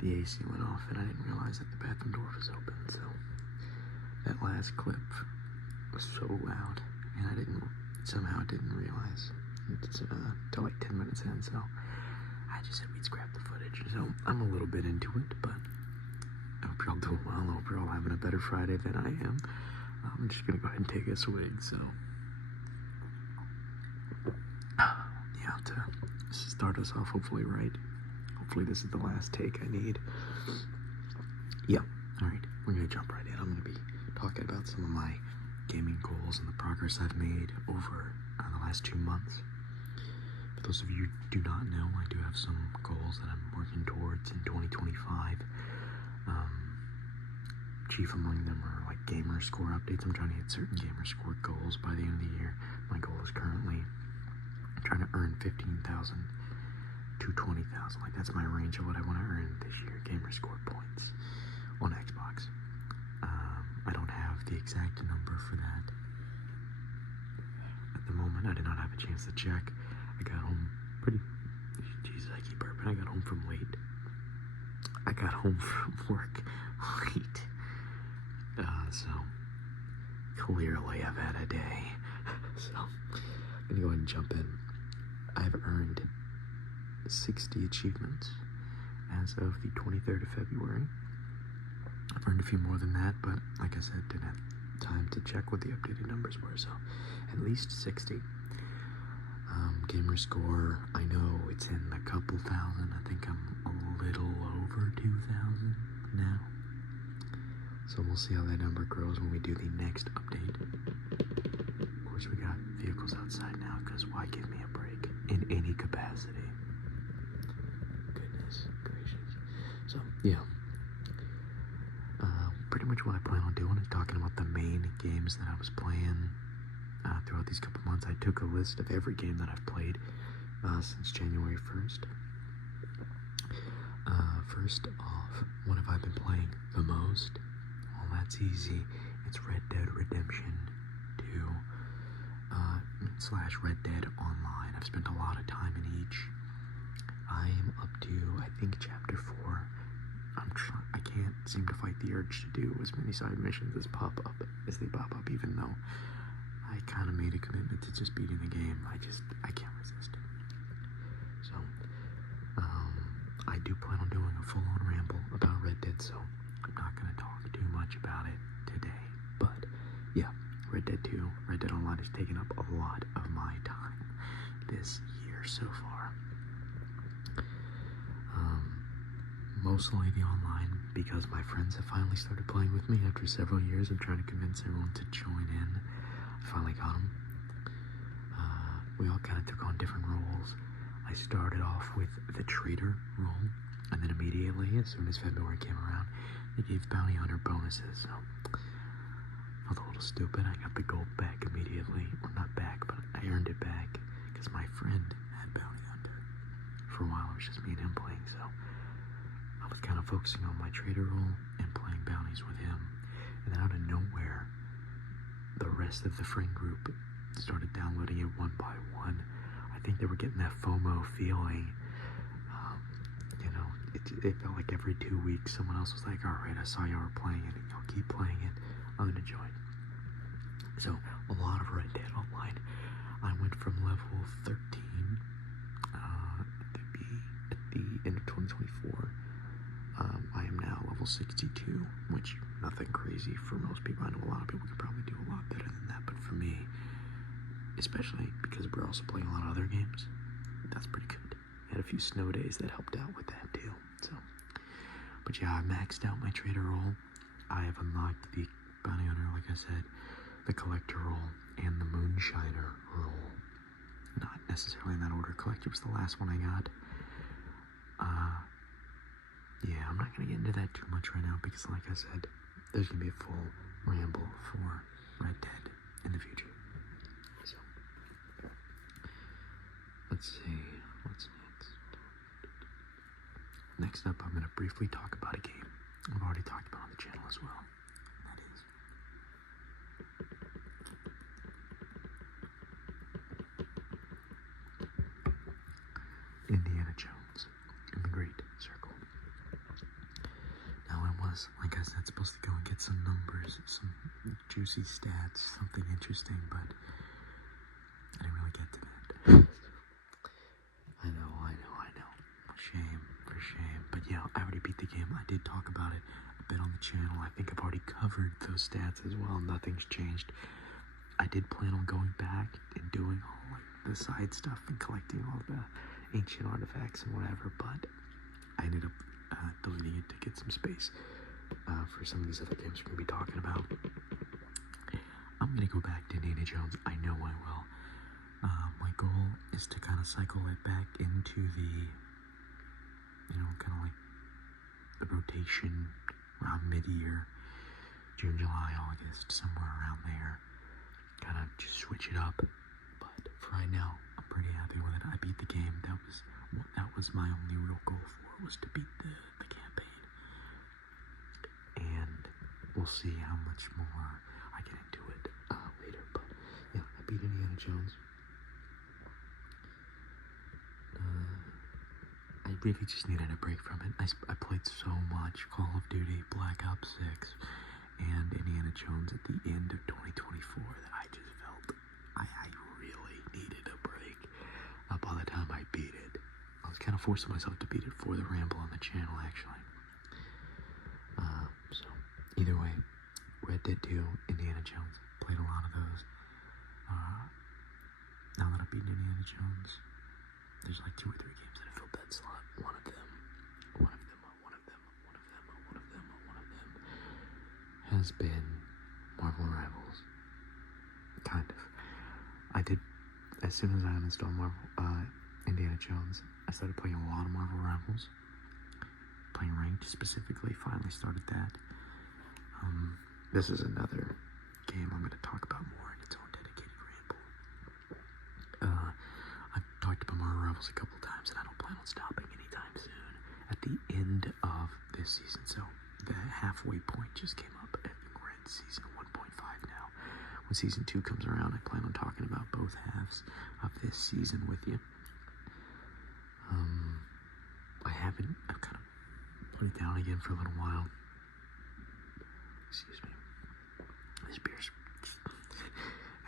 the AC went off and I didn't realize that the bathroom door was open. So that last clip was so loud, and I somehow didn't realize until like 10 minutes in. So I just said we'd scrap the footage. So I'm a little bit into it, but I hope you're all doing well. I hope you're all having a better Friday than I am. I'm just gonna go ahead and take a swig. So yeah, to start us off hopefully right. Hopefully this is the last take I need. Yeah, alright, we're gonna jump right in. I'm gonna be talking about some of my gaming goals and the progress I've made over the last 2 months. For those of you who do not know, I do have some goals that I'm working towards in 2025. Chief among them are like gamer score updates. I'm trying to hit certain gamer score goals by the end of the year. My goal is currently trying to earn 15,000 to 20,000. Like, that's my range of what I want to earn this year, gamer score points on Xbox. I don't have the exact number for that at the moment. I did not have a chance to check. I got home Jesus, I keep burping. I got home from late. I got home from work late. So clearly I've had a day. So I'm gonna go ahead and jump in. I've earned 60 achievements as of the 23rd of February. I've earned a few more than that, but like I said, didn't have time to check what the updated numbers were, so at least 60. Gamer score, I know it's in a couple thousand. I think I'm a little over 2,000 now. So we'll see how that number grows when we do the next update. Of course, we got vehicles outside now, because why give me a break in any capacity? Goodness gracious. So, yeah. Pretty much what I plan on doing is talking about the main games that I was playing throughout these couple months. I took a list of every game that I've played since January 1st. First off, what have I been playing the most? Well, that's easy. It's Red Dead Redemption 2 / Red Dead Online. I've spent a lot of time in each. I am up to, I think, chapter 4. I can't seem to fight the urge to do as many side missions as they pop up, even though I kind of made a commitment to just beating the game. I can't resist it. So, I do plan on doing a full-on ramble about Red Dead, so I'm not going to talk too much about it today. But, yeah, Red Dead 2, Red Dead Online has taken up a lot of my time this year so far. Mostly the online, because my friends have finally started playing with me after several years of trying to convince everyone to join in. I finally got them. We all kind of took on different roles. I started off with the trader role, and then immediately, as soon as February came around, they gave bounty hunter bonuses. So I felt a little stupid. I got the gold back immediately, or not back, but I earned it back because my friend had bounty hunter. For a while, it was just me and him playing, so I was kind of focusing on my trader role and playing bounties with him. And then out of nowhere, the rest of the friend group started downloading it one by one. I think they were getting that FOMO feeling. It felt like every 2 weeks someone else was like, alright, I saw y'all were playing it, and y'all keep playing it, I'm gonna join. So, a lot of Red Dead Online. I went from level 13 to be at the end of 2024. I am now level 62, which nothing crazy for most people. I know a lot of people could probably do a lot better than that, but for me, especially because we're also playing a lot of other games, that's pretty good. I had a few snow days that helped out with that too. So, but yeah, I maxed out my trader role. I have unlocked the bounty hunter, like I said, the collector role, and the moonshiner role. Not necessarily in that order. Collector was the last one I got. Yeah, I'm not going to get into that too much right now because, like I said, there's going to be a full ramble for Red Dead in the future. So, let's see, what's next? Next up, I'm going to briefly talk about a game I've already talked about on the channel as well. That is Indiana Jones and the Great Circle. like I said, supposed to go and get some numbers, some juicy stats, something interesting, but I didn't really get to that. I know. Shame, for shame. But yeah, I already beat the game. I did talk about it a bit on the channel. I think I've already covered those stats as well. Nothing's changed. I did plan on going back and doing all like the side stuff and collecting all the ancient artifacts and whatever, but I ended up deleting it to get some space for some of these other games we're going to be talking about. I'm going to go back to Indiana Jones. I know I will. My goal is to kind of cycle it back into the, kind of like the rotation around mid-year, June, July, August, somewhere around there. Kind of just switch it up. But for right now, I'm pretty happy with it. I beat the game. That was my only real goal for it, was to beat the campaign. And we'll see how much more I get into it later. But yeah, I beat Indiana Jones. I really just needed a break from it. I played so much Call of Duty, Black Ops 6, and Indiana Jones at the end of 2024 that I just felt I really needed a break. By the time I beat it, I was kind of forcing myself to beat it for the ramble on the channel, actually. So, either way, Red Dead 2, Indiana Jones, played a lot of those. Now that I've beaten Indiana Jones, there's like 2 or 3 games that have filled that slot. One of them has been Marvel Rivals. Kind of. I did, as soon as I uninstalled Indiana Jones, I started playing a lot of Marvel Rivals. Playing Ranked specifically, finally started that. This is another game I'm going to talk about more in its own dedicated ramble. I've talked about Marvel Rivals a couple times, and I don't plan on stopping anytime soon. At the end of this season, so the halfway point just came up. I think we're at season 1.5 now. When season 2 comes around, I plan on talking about both halves of this season with you. I've kind of put it down again for a little while. Excuse me. This beer's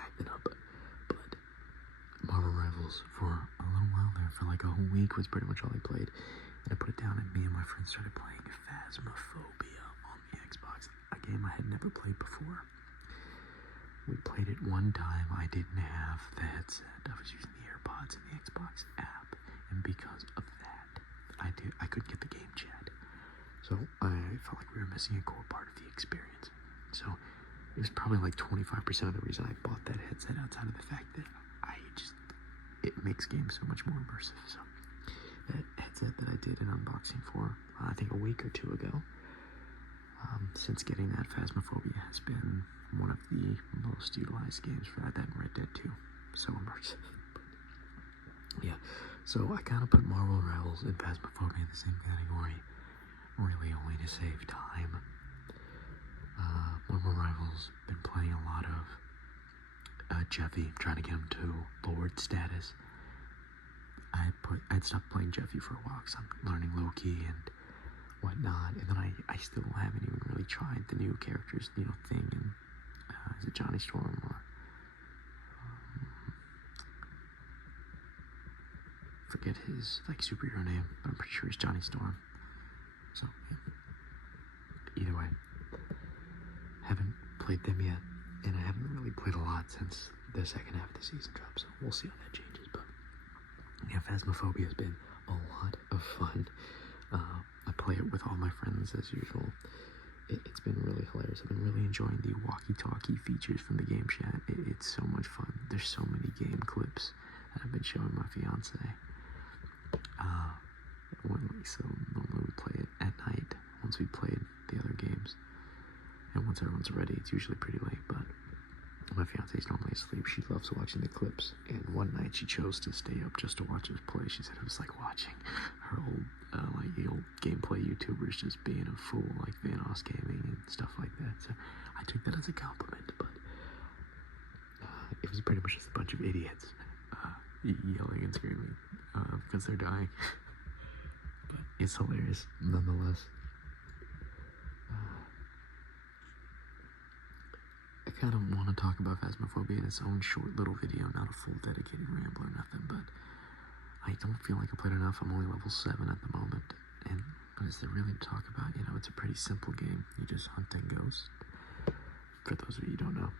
acting up. But Marvel Rivals for a little while there, for like a whole week, was pretty much all I played. And I put it down, and me and my friends started playing Phasmophobia on the Xbox, a game I had never played before. We played it one time. I didn't have the headset. I was using the AirPods in the Xbox app, and because of that, I couldn't get the game chat. So I felt like we were missing a core part of the experience. So it was probably like 25% of the reason I bought that headset, outside of the fact that it makes games so much more immersive. So that headset that I did an unboxing for, I think a week or 2 ago, since getting that, Phasmophobia has been one of the most utilized games for that and Red Dead 2. So immersive. Yeah, so I kind of put Marvel Rivals and Phasmophobia in the same category, really only to save time. Marvel Rivals, been playing a lot of Jeffy, trying to get him to Lord status. I'd stopped playing Jeffy for a while because I'm learning Loki and whatnot, and then I still haven't even really tried the new characters, thing, and is it Johnny Storm or forget his superhero name, but I'm pretty sure he's Johnny Storm. So yeah. Either way, haven't played them yet, and I haven't really played a lot since the second half of the season dropped, so we'll see how that changes. But yeah, Phasmophobia has been a lot of fun. I play it with all my friends as usual. It's been really hilarious. I've been really enjoying the walkie-talkie features from the game chat. It's so much fun. There's so many game clips that I've been showing my fiance. So normally we play it at night once we played the other games, and once everyone's ready, it's usually pretty late, but my fiance's normally asleep. She loves watching the clips, and one night she chose to stay up just to watch us play. She said it was like watching her old the old gameplay YouTubers just being a fool, like Vanos Gaming and stuff like that. So I took that as a compliment, but it was pretty much just a bunch of idiots yelling and screaming because they're dying. But it's hilarious nonetheless. kind of want to talk about Phasmophobia in its own short little video, not a full dedicated ramble or nothing, but I don't feel like I played enough. I'm only level 7 at the moment, and what is there really to talk about? You know, it's a pretty simple game. You just hunting ghosts. For those of you who don't know,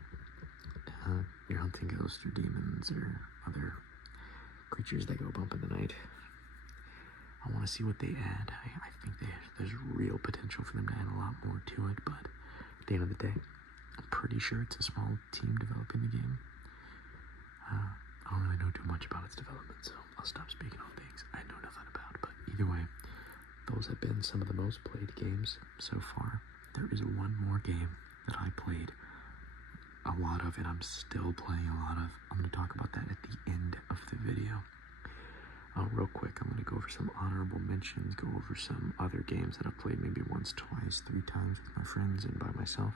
you're hunting ghosts or demons or other creatures that go bump in the night. I want to see what they add. I think there's real potential for them to add a lot more to it, but at the end of the day, I'm pretty sure it's a small team developing the game. I don't really know too much about its development, so I'll stop speaking on things I know nothing about. But either way, those have been some of the most played games so far. There is one more game that I played a lot of, and I'm still playing a lot of. I'm going to talk about that at the end of the video. Real quick, I'm going to go over some honorable mentions, go over some other games that I've played maybe once, twice, 3 times with my friends and by myself.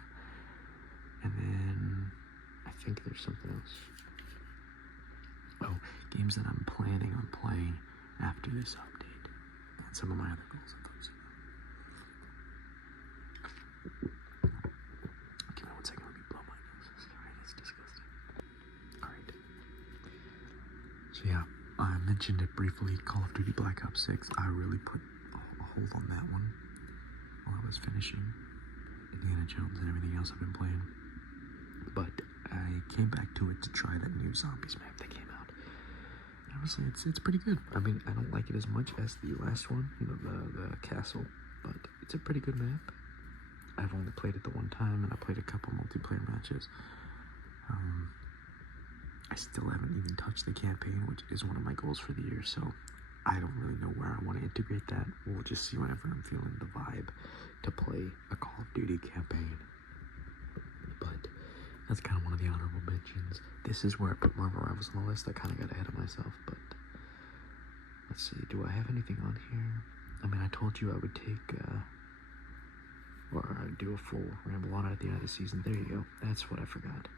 And then I think there's something else. Oh, games that I'm planning on playing after this update. And some of my other goals and those. Give me 1 second, let me blow my nose. Sorry, that's disgusting. Alright. So yeah, I mentioned it briefly, Call of Duty Black Ops 6. I really put a hold on that one while I was finishing Indiana Jones and everything else I've been playing. But I came back to it to try that new Zombies map that came out. And honestly, it's pretty good. I mean, I don't like it as much as the last one, you know, the castle, but it's a pretty good map. I've only played it the one time, and I played a couple multiplayer matches. I still haven't even touched the campaign, which is one of my goals for the year, so I don't really know where I want to integrate that. We'll just see whenever I'm feeling the vibe to play a Call of Duty campaign. But that's kind of one of the honorable mentions. This is where I put Marvel Rivals on the list. I kind of got ahead of myself, but let's see. Do I have anything on here? I mean, I told you I would take, or I'd do a full ramble on it at the end of the season. There you go. That's what I forgot.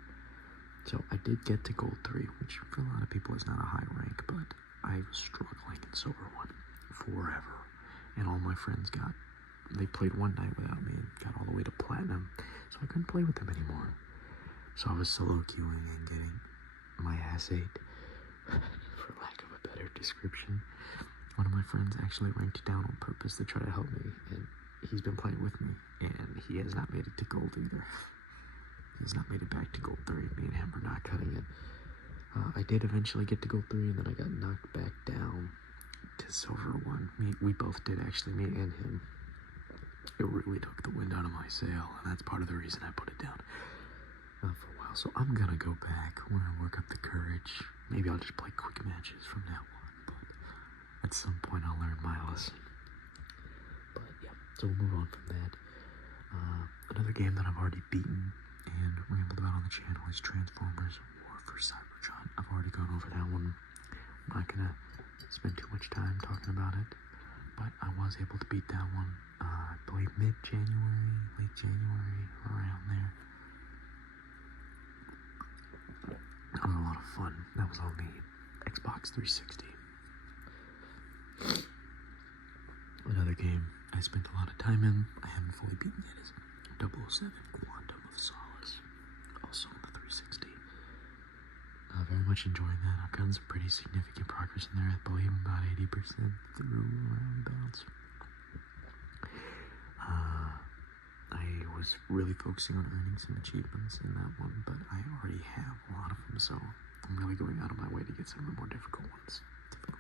So I did get to Gold 3, which for a lot of people is not a high rank, but I was struggling in Silver 1 forever. And all my friends they played one night without me and got all the way to Platinum, so I couldn't play with them anymore. So I was solo queuing and getting my ass ate, for lack of a better description. One of my friends actually ranked down on purpose to try to help me, and he's been playing with me, and he has not made it to Gold either. He's not made it back to Gold 3. Me and him are not cutting it. I did eventually get to Gold 3, and then I got knocked back down to Silver 1. We both did, actually, me and him. It really took the wind out of my sail, and that's part of the reason I put it down for a while. So I'm gonna go back when I work up the courage. Maybe I'll just play quick matches from now on, but at some point I'll learn my lesson. But yeah, so we'll move on from that. Another game that I've already beaten and rambled about on the channel is Transformers War for Cybertron. I've already gone over that one. I'm not gonna spend too much time talking about it, but I was able to beat that one. I believe mid-January, late January, around there. That was a lot of fun. That was on the Xbox 360. Another game I spent a lot of time in, I haven't fully beaten yet, is 007 Quantum of Solace, also on the 360. Very much enjoying that. I've gotten some pretty significant progress in there. I believe I'm about 80% through roundabouts. I was really focusing on earning some achievements in that one, but I already have a lot of them, so I'm really going out of my way to get some of the more difficult ones. But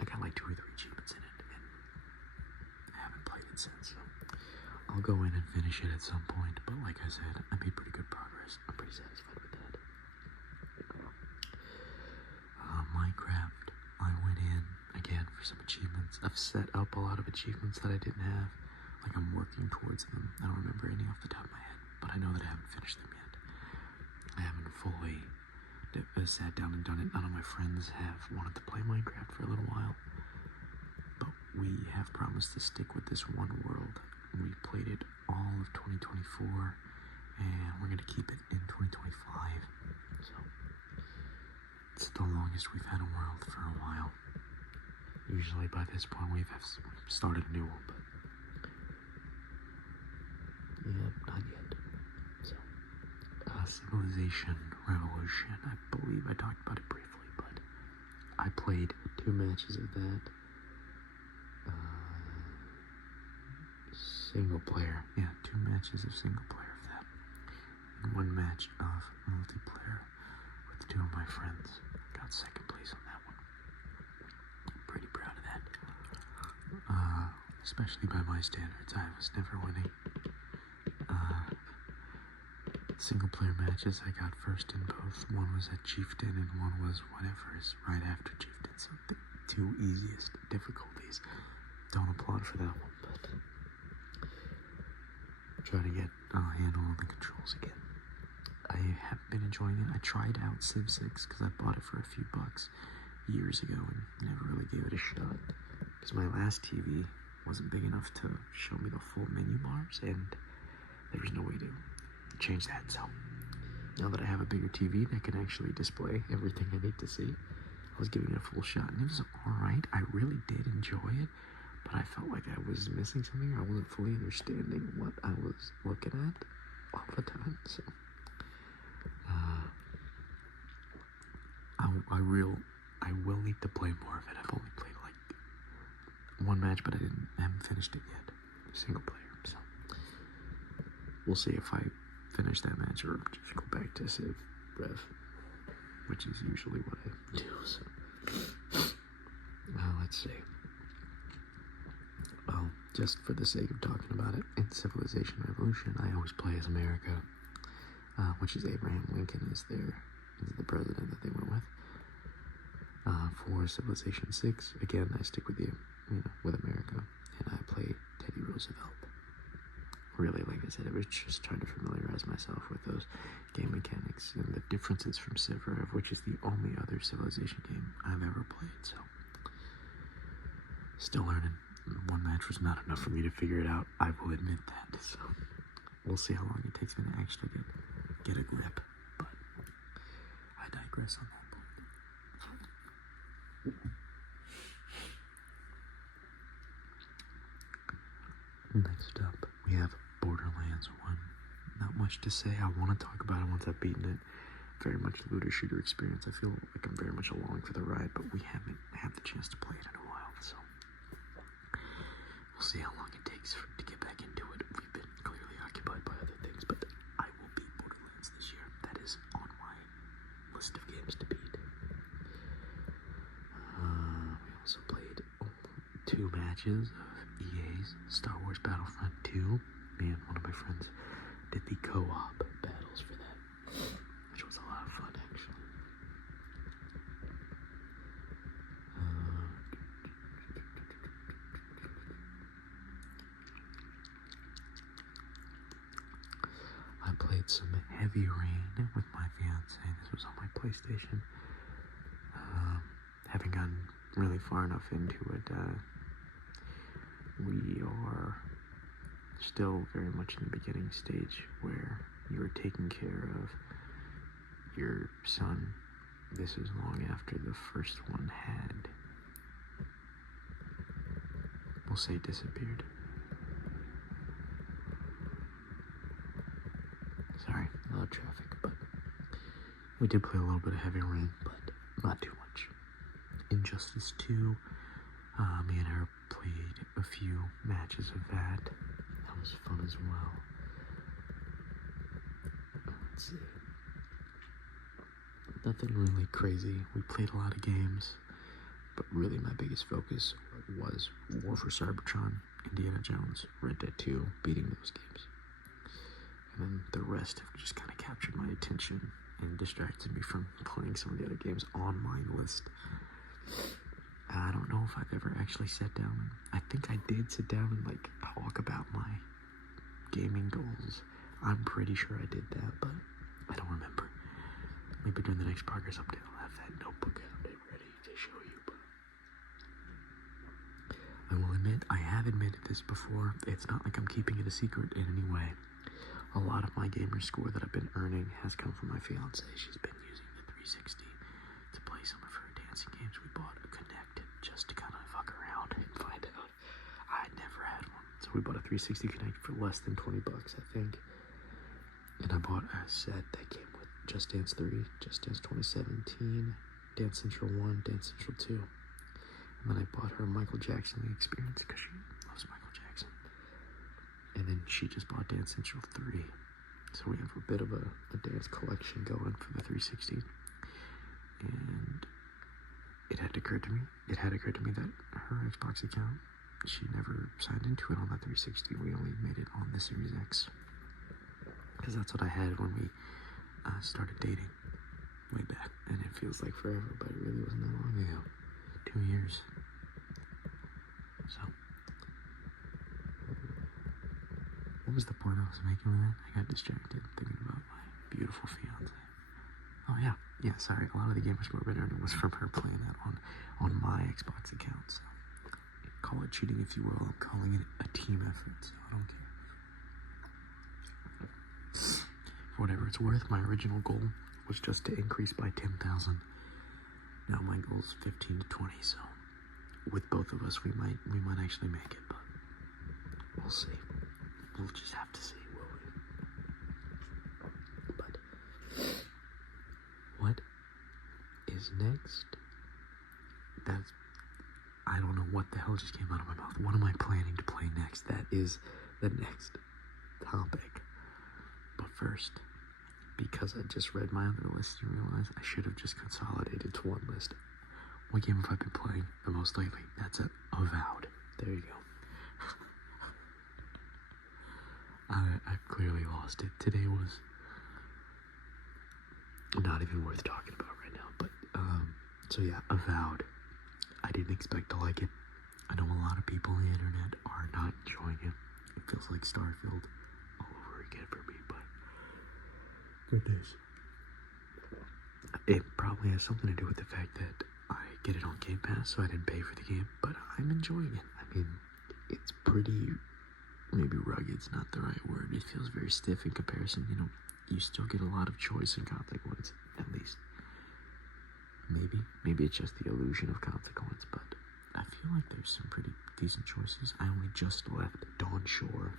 I got like 2 or 3 achievements in it, and I haven't played it since, so I'll go in and finish it at some point. But like I said, I made pretty good progress. I'm pretty satisfied with that. Minecraft, I went in again for some achievements. I've set up a lot of achievements that I didn't have. Like, I'm working towards them. I don't remember any off the top of my head, but I know that I haven't finished them yet. I haven't fully sat down and done it. None of my friends have wanted to play Minecraft for a little while, but we have promised to stick with this one world. We played it all of 2024, and we're going to keep it in 2025. So it's the longest we've had a world for a while. Usually by this point we've started a new one, but yeah, not yet. So Civilization Revolution. I believe I talked about it briefly, but I played 2 matches of that. Single player. Yeah, 2 matches of single player of that. And 1 match of multiplayer with 2 of my friends. Got 2nd place on that one. Pretty proud of that. Especially by my standards. I was never winning. Single player matches, I got 1st in both. One was at Chieftain and one was whatever is right after Chieftain. So the 2 easiest difficulties. Don't applaud for that one, but try to get a handle on the controls again. I have been enjoying it. I tried out Civ 6 because I bought it for a few bucks years ago and never really gave it a shot because my last TV wasn't big enough to show me the full menu bars, and there was no way to change that. So now that I have a bigger TV that can actually display everything I need to see, I was giving it a full shot, and it was alright. I really did enjoy it, but I felt like I was missing something. I wasn't fully understanding what I was looking at all the time. So I will need to play more of it. I've only played like 1 match, but I haven't finished it yet. Single player. So we'll see if I finish that match or just go back to Civ Rev, which is usually what I do. So let's see. Well, just for the sake of talking about it, in Civilization Revolution, I always play as America, which is Abraham Lincoln is the president that they went with. For Civilization 6, again, I stick with with America, and I play Teddy Roosevelt. Really, like I said, I was just trying to familiarize myself with those game mechanics and the differences from Civ Rev, which is the only other Civilization game I've ever played, so still learning. 1 match was not enough for me to figure it out, I will admit that, so we'll see how long it takes me to actually get a grip, but I digress on that point. Next up, we have Borderlands 1. Not much to say. I want to talk about it once I've beaten it. Very much looter shooter experience. I feel like I'm very much along for the ride, but we haven't had the chance to play it in a while, so we'll see how long it takes to get back into it. We've been clearly occupied by other things, but I will beat Borderlands this year. That is on my list of games to beat. We also played 2 matches of EA's Star Wars Battlefront 2. Me and one of my friends did the co-op battles for that, which was a lot of fun, actually. I played some Heavy Rain with my fiance. This was on my PlayStation. Haven't gotten really far enough into it. We are still very much in the beginning stage where you're taking care of your son. This is long after the first one had, we'll say, disappeared. Sorry, a lot of traffic, but we did play a little bit of Heavy Rain, but not too much. Injustice 2, me and her played a few matches of that. That was fun as well. Let's see. Nothing really crazy. We played a lot of games, but really my biggest focus was War for Cybertron, Indiana Jones, Red Dead 2, beating those games. And then the rest have just kind of captured my attention and distracted me from playing some of the other games on my list. I don't know if I've ever actually sat down. I think I did sit down and talk about my gaming goals. I'm pretty sure I did that, but I don't remember. Maybe during the next progress update I'll have that notebook out and ready to show you. But I will admit, I have admitted this before. It's not like I'm keeping it a secret in any way. A lot of my gamer score that I've been earning has come from my fiance. She's been using the 360 to play some of her dancing games. We bought a Kinect just to kind of fuck around and find out. I had never had one, so we bought a 360 Kinect for less than $20, I think. And I bought a set that came with Just Dance 3, Just Dance 2017, Dance Central 1, Dance Central 2. And then I bought her Michael Jackson The Experience because she loves Michael Jackson. And then she just bought Dance Central 3. So we have a bit of a dance collection going for the 360. And it had occurred to me that her Xbox account, she never signed into it on the 360. We only made it on the Series X. Because that's what I had when we started dating way back. And it feels like forever, but it really wasn't that long ago. 2 years. So, what was the point I was making with that? I got distracted thinking about my beautiful fiance. Oh yeah, sorry. A lot of the game was more better, and it was from her playing that on my Xbox account. So, call it cheating if you will. I'm calling it a team effort, so I don't care. For whatever it's worth, my original goal was just to increase by 10,000. Now my goal is 15 to 20, so with both of us we might actually make it, but we'll see. We'll just have to see, will we? But what is next? I don't know what the hell just came out of my mouth. What am I planning to play next? That is the next topic. But first, because I just read my other list and realized I should have just consolidated to one list. What game have I been playing the most lately? That's it. Avowed. There you go. I clearly lost it. Today was not even worth talking about right now. But, so yeah, Avowed. I didn't expect to like it. I know a lot of people on the internet are not enjoying it. It feels like Starfield all over again for me, but goodness. It probably has something to do with the fact that I get it on Game Pass, so I didn't pay for the game, but I'm enjoying it. I mean, it's pretty, maybe rugged's not the right word. It feels very stiff in comparison. You know, you still get a lot of choice and consequence, at least. Maybe it's just the illusion of consequence, but I feel like there's some pretty decent choices. I only just left Dawn Shore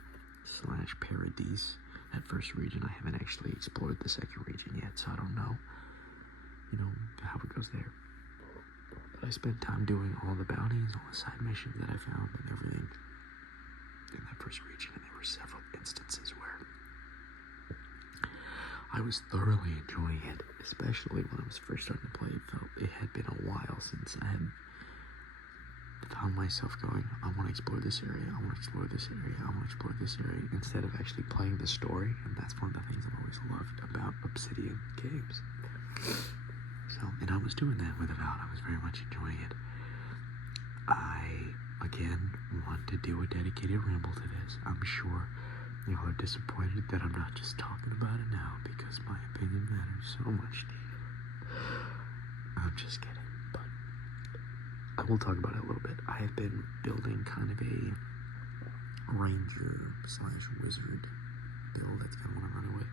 / Paradise at first region. I haven't actually explored the second region yet, so I don't know, how it goes there. But I spent time doing all the bounties, all the side missions that I found and everything in that first region, and there were several instances where I was thoroughly enjoying it, especially when I was first starting to play. It had been a while since I had found myself going, I want to explore this area, I want to explore this area, I want to explore this area, instead of actually playing the story. And that's one of the things I've always loved about Obsidian games. So, and I was doing that with Avowed. I was very much enjoying it. I, again, want to do a dedicated ramble to this. I'm sure y'all are disappointed that I'm not just talking about it now, because my opinion matters so much to you. I'm just kidding, but I will talk about it a little bit. I have been building kind of a ranger / wizard build. That's kind of what I'm running with.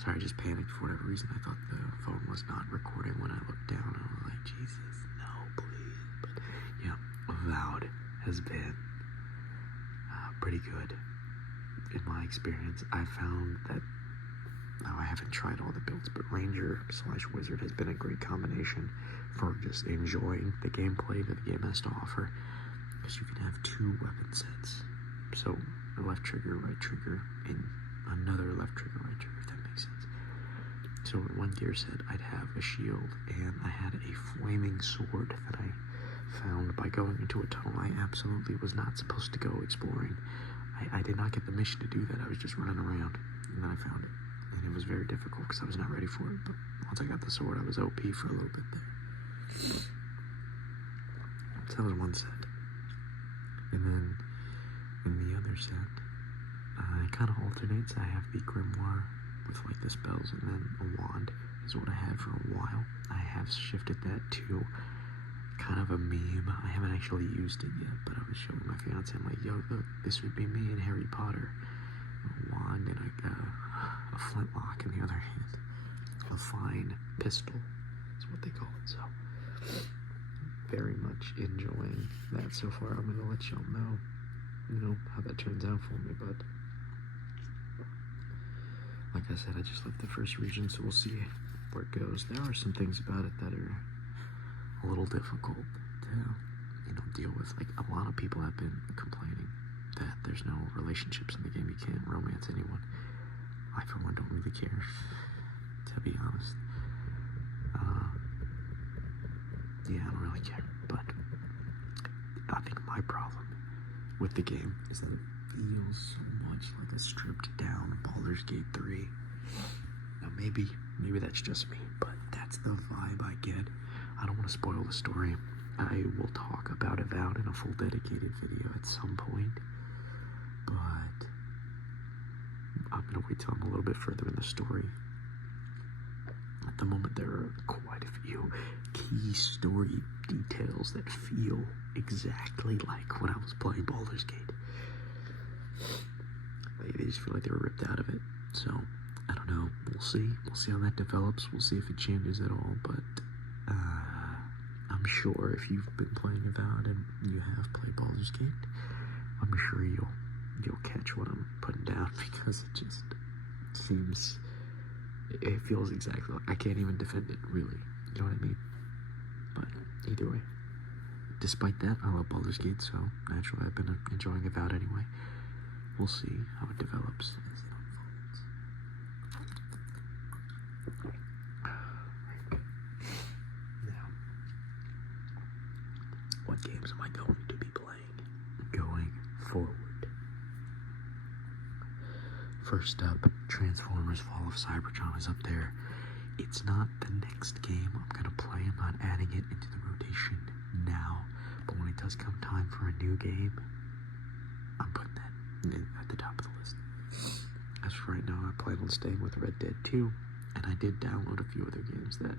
Sorry, I just panicked for whatever reason. I thought the phone was not recording when I looked down. I was like, Jesus, no, please. But yeah, Avowed has been pretty good in my experience. I found that, now I haven't tried all the builds, but Ranger / Wizard has been a great combination for just enjoying the gameplay that the game has to offer, because you can have 2 weapon sets. So a left trigger, right trigger, and another left trigger, right trigger, if that makes sense. So in one gear set, I'd have a shield, and I had a flaming sword that I found by going into a tunnel I absolutely was not supposed to go exploring. I did not get the mission to do that. I was just running around, and then I found it. And it was very difficult because I was not ready for it. But once I got the sword, I was OP for a little bit there. So that was one set. And then in the other set, it kind of alternates. I have the grimoire with like the spells, and then a wand is what I had for a while. I have shifted that to kind of a meme. I haven't actually used it yet, but I was showing my fiance, I'm like, yo, look, this would be me in Harry Potter. A wand and a flintlock in the other hand. A fine pistol is what they call it. So, very much enjoying that so far. I'm going to let y'all know, how that turns out for me, but like I said, I just left the first region, so we'll see where it goes. There are some things about it that are a little difficult to, deal with. Like, a lot of people have been complaining that there's no relationships in the game. You can't romance anyone. I, for one, don't really care, to be honest. Yeah, I don't really care. But I think my problem with the game is that it feels so much like a stripped down Baldur's Gate 3. Now maybe that's just me, but that's the vibe I get. I don't want to spoil the story. I will talk about Avowed in a full dedicated video at some point, but I'm going to wait till I'm a little bit further in the story. At the moment, there are quite a few key story details that feel exactly like when I was playing Baldur's Gate. They just feel like they were ripped out of it. So, I don't know. We'll see. We'll see how that develops. We'll see if it changes at all. But I'm sure if you've been playing Avowed and you have played Baldur's Gate, I'm sure you'll catch what I'm putting down, because it just seems... It feels exactly like... I can't even defend it, really. You know what I mean? But either way, despite that, I love Baldur's Gate, so naturally I've been enjoying Avowed anyway. We'll see how it develops as it unfolds. Now, what games am I going to be playing going forward? First up, Transformers Fall of Cybertron is up there. It's not the next game I'm going to play. I'm not adding it into the rotation now. But when it does come time for a new game, I'm putting that at the top of the list. As for right now, I plan on staying with Red Dead 2. And I did download a few other games that,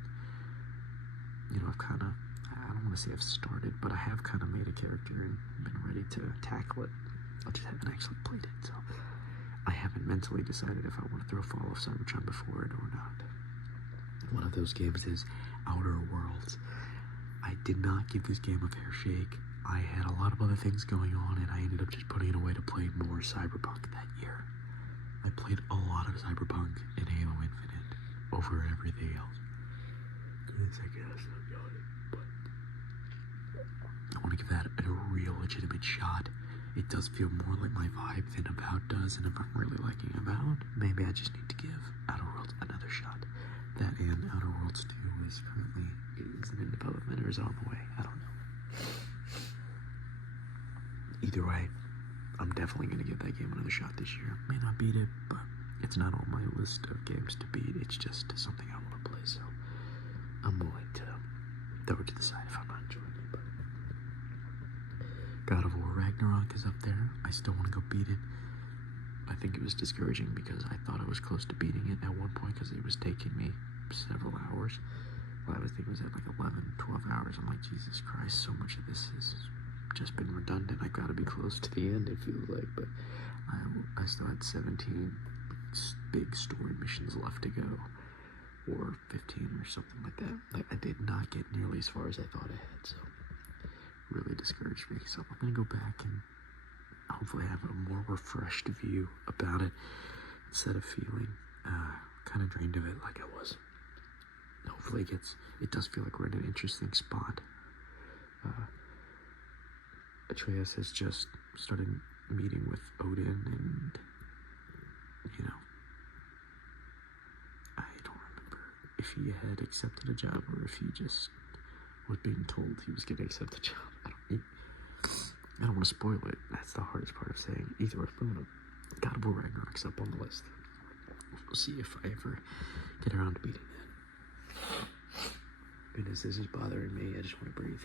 I've kind of, I don't want to say I've started, but I have kind of made a character and been ready to tackle it. I just haven't actually played it, so I haven't mentally decided if I want to throw Fall of Cybertron before it or not. One of those games is Outer Worlds. I did not give this game a fair shake. I had a lot of other things going on, and I ended up just putting it away to play more Cyberpunk that year. I played a lot of Cyberpunk and Halo Infinite over everything else. Yes, I guess I'm yawning, but I want to give that a real legitimate shot. It does feel more like my vibe than Avowed does, and if I'm really liking Avowed, maybe I just need to give Outer Worlds another shot. That and Outer Worlds 2 is currently in development or is on the way. I don't know. Either way, I'm definitely going to give that game another shot this year. May not beat it, but it's not on my list of games to beat. It's just something I want to play, so I'm willing to throw it to the side if I'm not enjoying it. But God of War Ragnarok is up there. I still want to go beat it. I think it was discouraging because I thought I was close to beating it at one point because it was taking me several hours. Well, I think it was at like 11, 12 hours. I'm like, Jesus Christ, so much of this has just been redundant. I gotta be close to the end, it feels like. But I still had 17 big story missions left to go, or 15 or something like that. Like, I did not get nearly as far as I thought I had, so really discouraged me. So I'm gonna go back and hopefully have a more refreshed view about it instead of feeling kind of drained of it like I was. Hopefully it does feel like we're in an interesting spot. Atreus has just started meeting with Odin, and I don't remember if he had accepted a job or if he just was being told he was going to accept a job. I don't want to spoil it. That's the hardest part of saying. Either way, God of War Ragnarok's up on the list. We'll see if I ever get around to beating that. Goodness, this is bothering me. I just want to breathe.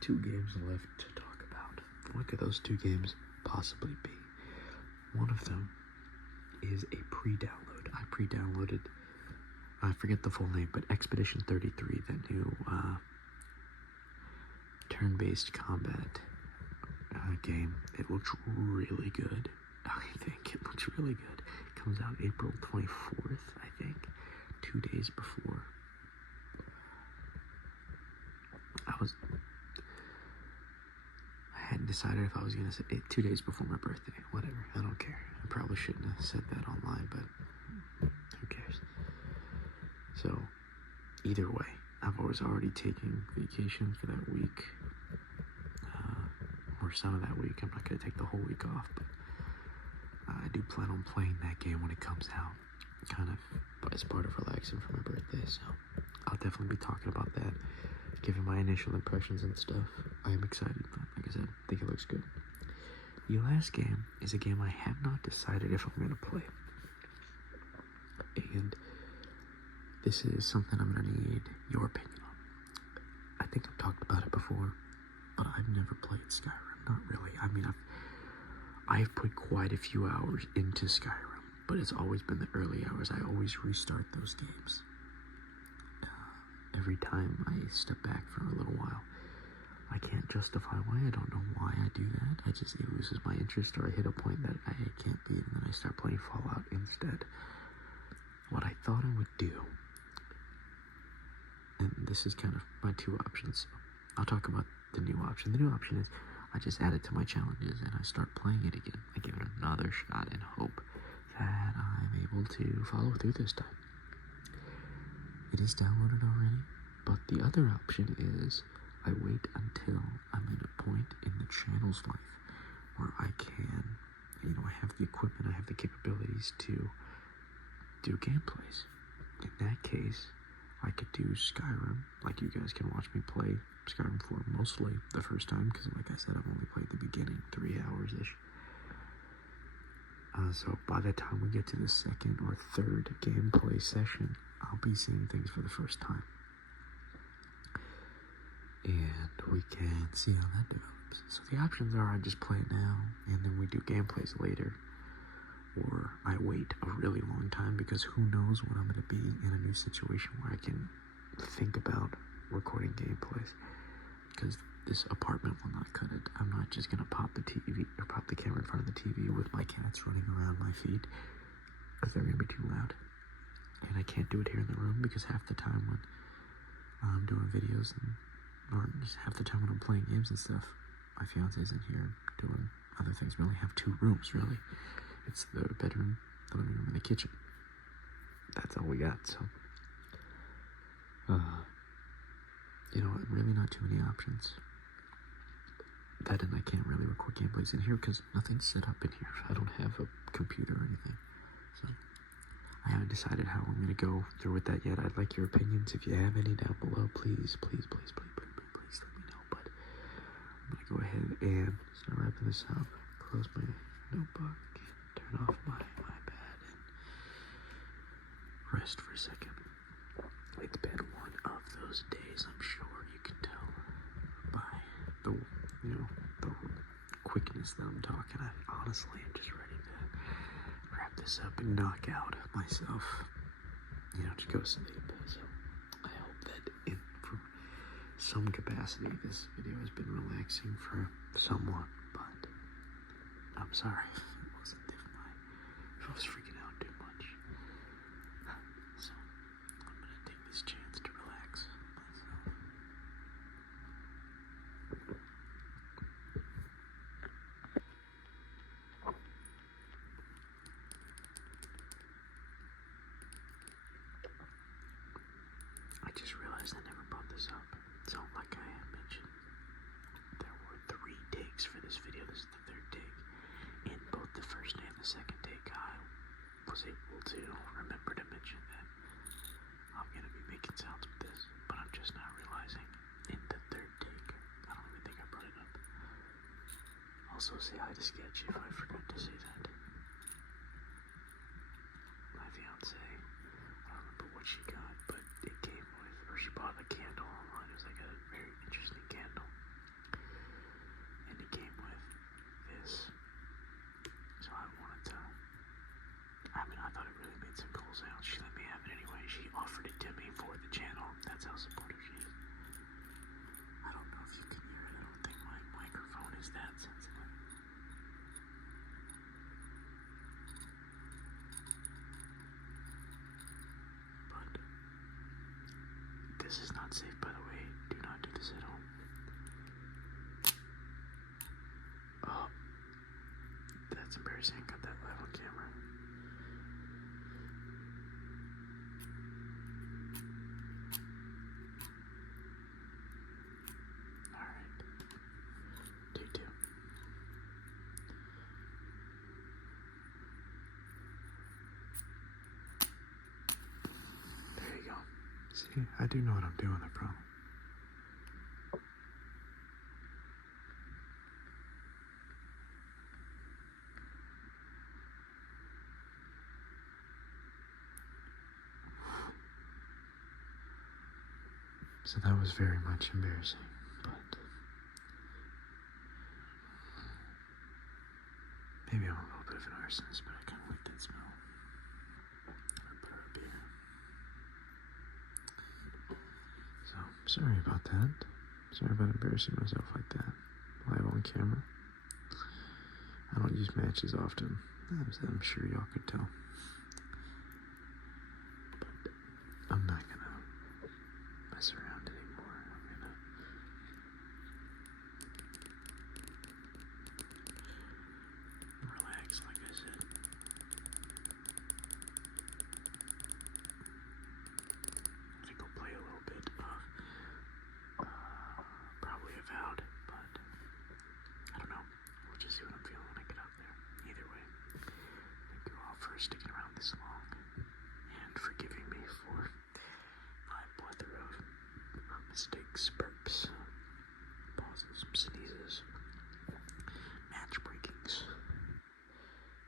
2 games left to talk about. What could those 2 games possibly be? One of them is a pre-download. I pre-downloaded, I forget the full name, but Expedition 33, that new turn-based combat game. It looks really good. I think it looks really good. It comes out April 24th, I think, 2 days before. I had hadn't decided if I was going to say it 2 days before my birthday. Whatever, I don't care. I probably shouldn't have said that online, but who cares? So, either way, I've already taken vacation for that week, or some of that week. I'm not going to take the whole week off, but I do plan on playing that game when it comes out, kind of as part of relaxing for my birthday, so I'll definitely be talking about that, giving my initial impressions and stuff. I am excited, but like I said, I think it looks good. The last game is a game I have not decided if I'm going to play, and this is something I'm going to need your opinion on. I think I've talked about it before, but I've never played Skyrim. Not really. I mean, I've put quite a few hours into Skyrim, but it's always been the early hours. I always restart those games. Every time I step back for a little while. I can't justify why. I don't know why I do that. It loses my interest, or I hit a point that I can't beat, and then I start playing Fallout instead. What I thought I would do, and this is kind of my two options. I'll talk about the new option. The new option is I just add it to my challenges and I start playing it again. I give it another shot and hope that I'm able to follow through this time. It is downloaded already, but the other option is I wait until I'm at a point in the channel's life where I can, I have the equipment, I have the capabilities to do gameplays. In that case, I could do Skyrim, like you guys can watch me play Skyrim for mostly the first time, because like I said, I've only played the beginning, 3 hours-ish. So by the time we get to the second or third gameplay session, I'll be seeing things for the first time. And we can see how that develops. So the options are I just play it now, and then we do gameplays later. Or I wait a really long time, because who knows when I'm going to be in a new situation where I can think about recording gameplays. Because this apartment will not cut it. I'm not just going to pop the TV or pop the camera in front of the TV with my cats running around my feet, because they're going to be too loud. And I can't do it here in the room, because half the time when I'm doing videos, or just half the time when I'm playing games and stuff, my fiance isn't here doing other things. We only have 2 rooms, really. It's the bedroom, the living room, and the kitchen. That's all we got, so. Really not too many options. That, and I can't really record gameplays in here because nothing's set up in here. I don't have a computer or anything. So, I haven't decided how I'm going to go through with that yet. I'd like your opinions. If you have any down below, please let me know. But I'm going to go ahead and start wrapping this up. Close my notebook. Turn off my iPad and rest for a second. It's been one of those days, I'm sure you can tell by the quickness that I'm talking. I honestly am just ready to wrap this up and knock out myself, to go to sleep. So I hope that for some capacity this video has been relaxing for someone, but I'm sorry if it wasn't if I was freaking out too much. So I'm gonna take this chance to relax myself. I just realized I never brought this up. So like I had mentioned, there were 3 takes for this video. This is the 3rd take. In both the first and the second take, I was able to remember to mention that I'm going to be making sounds with this, but I'm just not realizing in the 3rd take. I don't even think I brought it up. Also, say hi to Sketch if I forgot to say that. My fiance, I don't remember what she got, but it came with, or she bought a candle online. It was like a very interesting candle. And it came with this. So I wanted to, I thought it really made some cool sounds. She let me have it anyway. She offered it to me for the channel. That's how supportive she is. I don't know if you can hear it. I don't think my microphone is that sensitive. But this is not safe, by the way. Do not do this at home. That's embarrassing. Got that live on camera. Alright. Take 2. There you go. See, I do know what I'm doing, I promise. So that was very much embarrassing, but maybe I'm a little bit of an arsonist, but I kind of like that smell. I'm gonna put her up here. So, sorry about that. Sorry about embarrassing myself like that, live on camera. I don't use matches often, as I'm sure y'all could tell. But I'm not gonna mess around anymore. I'm gonna relax, like I said. I think I'll play a little bit of probably Avowed, but I don't know. We'll just see what I'm feeling when I get out there. Either way, thank you all for sticking around this long and forgiving me for my plethora of mistakes, burps, pauses, sneezes, match breakings.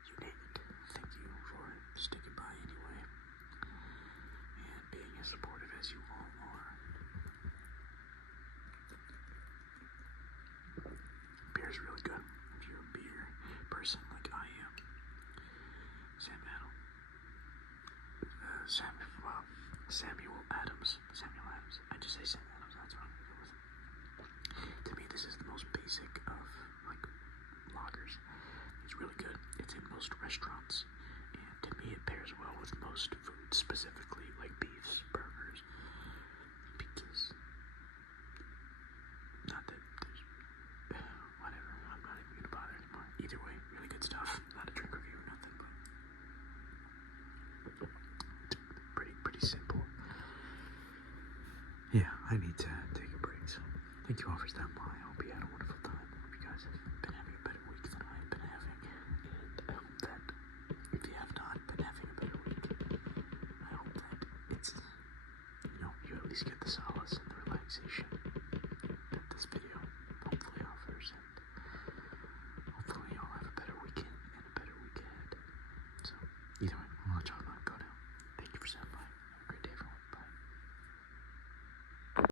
You name it. Thank you for sticking by anyway and being as supportive as you all are. Beer's really good if you're a beer person like I am. Samuel Adams. I just say Sam Adams. That's what I'm gonna go with. To me, this is the most basic of like lagers. It's really good. It's in most restaurants, and to me, it pairs well with most foods, specifically like beefs, burgers, pizzas. Not that there's whatever. I'm not even gonna bother anymore. Either way, really good stuff. Not a drink review or nothing, but it's pretty simple. Yeah, I need to take a break. So thank you all for stopping by. I hope you had a